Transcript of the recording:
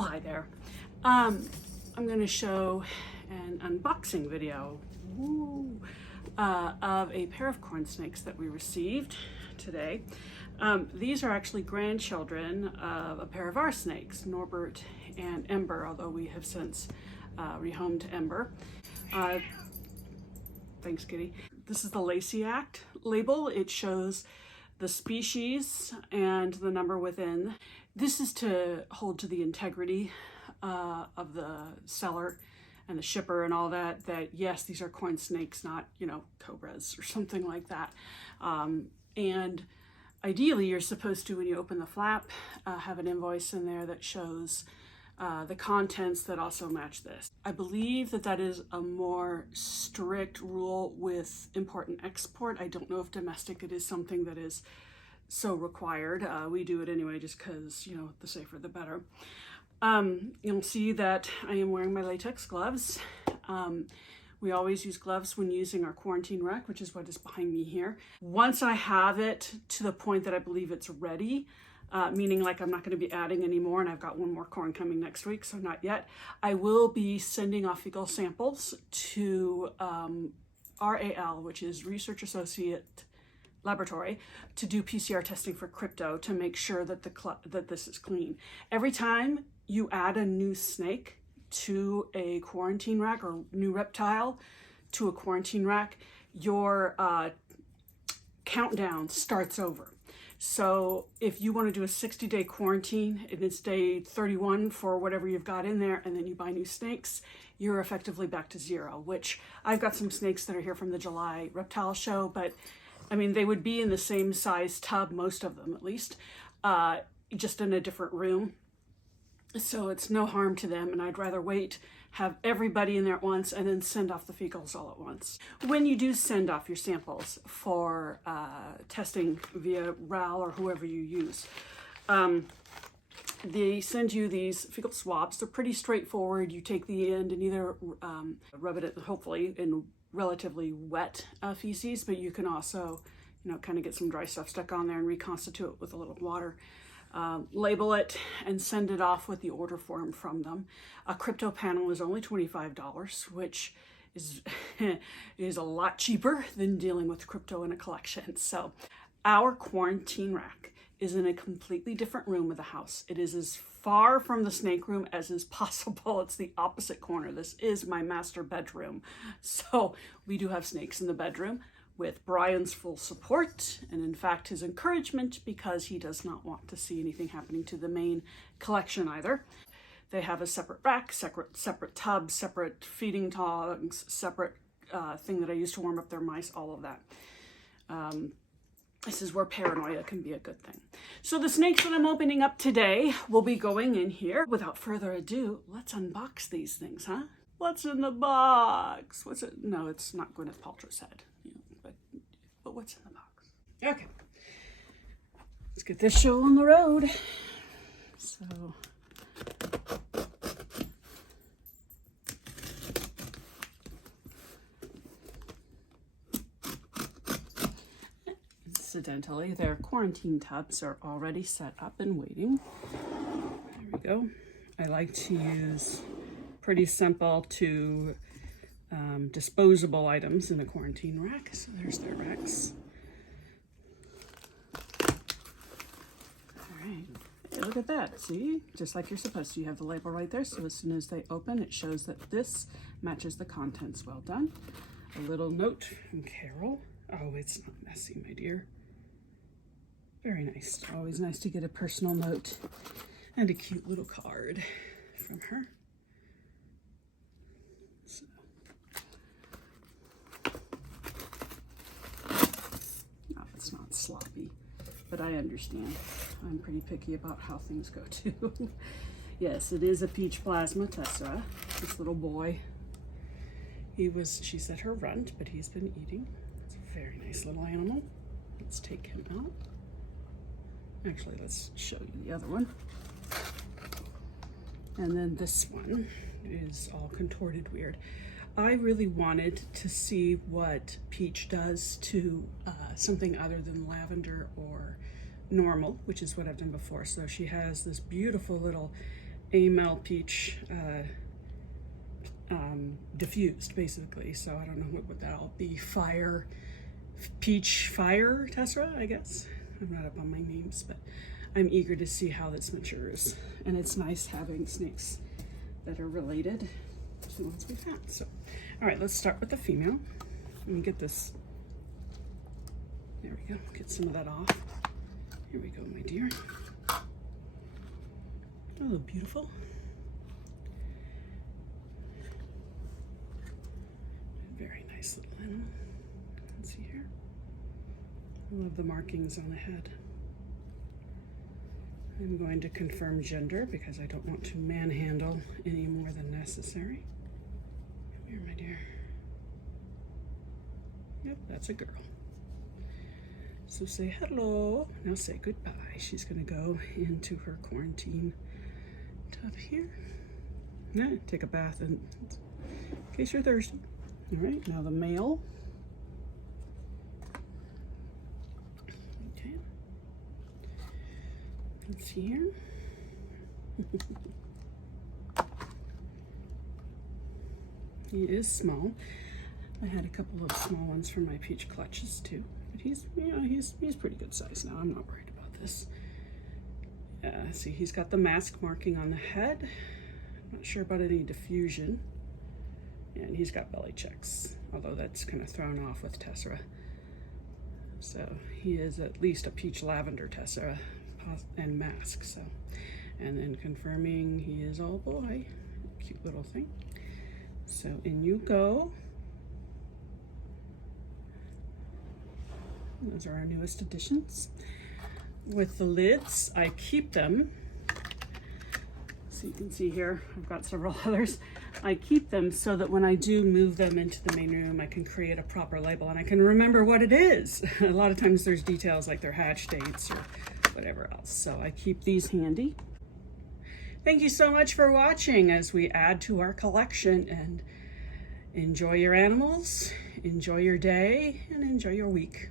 Oh, hi there. I'm going to show an unboxing video of a pair of corn snakes that we received today. These are actually grandchildren of a pair of our snakes, Norbert and Ember, although we have since rehomed Ember. Thanks, Kitty. This is the Lacey Act label. It shows the species and the number within. This is to hold to the integrity of the seller and the shipper and all that, that yes, these are corn snakes, not, cobras or something like that. And ideally, you're supposed to, when you open the flap, have an invoice in there that shows the contents that also match this. I believe that that is a more strict rule with import and export. I don't know if domestic it is something that is so required. We do it anyway just because, the safer the better. You'll see that I am wearing my latex gloves. We always use gloves when using our quarantine rack, which is what is behind me here. Once I have it to the point that I believe it's ready, meaning like I'm not going to be adding any more, and I've got one more corn coming next week, so not yet, I will be sending off fecal samples to RAL, which is Research Associate Laboratory, to do PCR testing for crypto to make sure that that this is clean. Every time you add a new snake to a quarantine rack or new reptile to a quarantine rack, your countdown starts over. So if you want to do a 60-day quarantine and it's day 31 for whatever you've got in there, and then you buy new snakes, you're effectively back to zero, which I've got some snakes that are here from the July reptile show, but I mean, they would be in the same size tub, most of them at least, just in a different room. So it's no harm to them, and I'd rather wait, have everybody in there at once, and then send off the fecals all at once. When you do send off your samples for testing via RAL or whoever you use, they send you these fecal swabs. They're pretty straightforward. You take the end and either rub it, hopefully, in relatively wet feces, but you can also, kind of get some dry stuff stuck on there and reconstitute it with a little water. Label it and send it off with the order form from them. A crypto panel is only $25, which is is a lot cheaper than dealing with crypto in a collection. So our quarantine rack is in a completely different room of the house. It is as far from the snake room as is possible. It's the opposite corner. This is my master bedroom. So we do have snakes in the bedroom, with Brian's full support and in fact his encouragement, because he does not want to see anything happening to the main collection either. They have a separate rack, separate tub, separate feeding tongs, separate thing that I use to warm up their mice, all of that. This is where paranoia can be a good thing. So the snakes that I'm opening up today will be going in here. Without further ado, let's unbox these things, huh? What's in the box? What's it? No, it's not Gwyneth Paltrow's head. But what's in the box? Okay, let's get this show on the road. So, incidentally, their quarantine tubs are already set up and waiting. There we go. I like to use pretty simple to disposable items in the quarantine rack. So there's their racks. All right, hey, look at that. See, just like you're supposed to. You have the label right there. So as soon as they open, it shows that this matches the contents. Well done. A little note from Carol. Oh, it's not messy, my dear. Very nice. Always nice to get a personal note and a cute little card from her. It's not sloppy, but I understand. I'm pretty picky about how things go too. Yes, it is a peach plasma tessera. This little boy, she's at her runt, but he's been eating. It's a very nice little animal. Let's take him out. Actually, let's show you the other one. And then this one is all contorted weird. I really wanted to see what peach does to something other than lavender or normal, which is what I've done before. So she has this beautiful little amel peach diffused, basically. So I don't know what that'll be. Peach fire tessera, I guess. I'm not up on my names, but I'm eager to see how this matures. And it's nice having snakes that are related to the ones we've had. So, all right, let's start with the female. Let me get this. There we go. Get some of that off. Here we go, my dear. Oh, beautiful. Very nice little animal. Let's see here. I love the markings on the head. I'm going to confirm gender because I don't want to manhandle any more than necessary. Come here, my dear. Yep, that's a girl. So say hello. Now say goodbye. She's going to go into her quarantine tub here. Yeah, take a bath in case you're thirsty. All right, now the male. Okay. Let's see here. He is small. I had a couple of small ones for my peach clutches too, but he's, you know, he's pretty good size now. I'm not worried about this. See, he's got the mask marking on the head. Not sure about any diffusion. And he's got belly checks, although that's kind of thrown off with tessera. So he is at least a peach lavender tessera and mask. So, and then confirming he is all boy. Cute little thing. So in you go. Those are our newest additions. With the lids, I keep them. So you can see here, I've got several others. I keep them so that when I do move them into the main room, I can create a proper label and I can remember what it is. A lot of times there's details like their hatch dates or whatever else. So I keep these handy. Thank you so much for watching as we add to our collection, and enjoy your animals, enjoy your day, and enjoy your week.